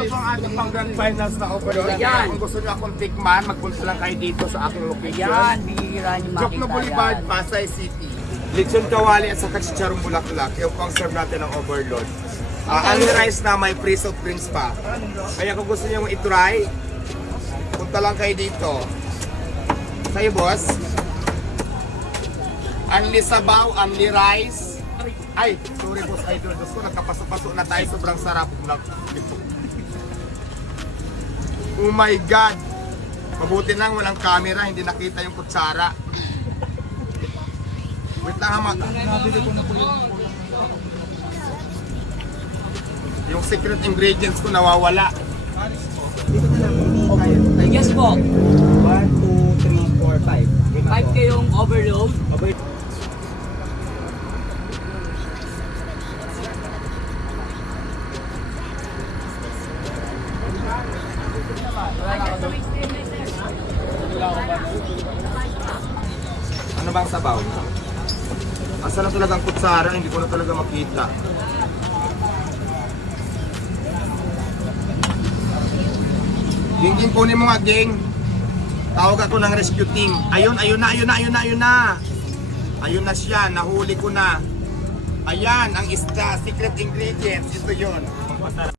ito po ang ating pang grand finals na overload. Ayan. Kung gusto niyo akong tikman, magpunta lang kayo dito sa aking location. Yan, bihira niyo makita Jokno Boulevard, yan. Pasay City. Lechon kawali at saka chicharong bulaklak. Yung pang serve natin ng overload. Only rice na may free soft drinks pa. Kaya kung gusto niyo i-try, punta lang kayo dito. Sa'yo, boss. Only sabaw, only rice. Ay, sorry boss, idol. Diyos ko, nagkapaso-paso na tayo. Sobrang sarap. Oh my God! Mabuti lang, walang camera. Hindi nakita yung kutsara. Wait lang, ha, nabili ko na po yung secret ingredients ko nawawala. Yes po. 1, 2, 3, 4, 5. 5 kayong overload. Ano bang sabaw? Asa na talagang kutsara? Hindi ko na talaga makita. Ging, kunin mo nga, Ging. Tawag ako ng rescue team. Ayun na. Ayun na siya, nahuli ko na. Ayan, ang isda, secret ingredients. Ito yun.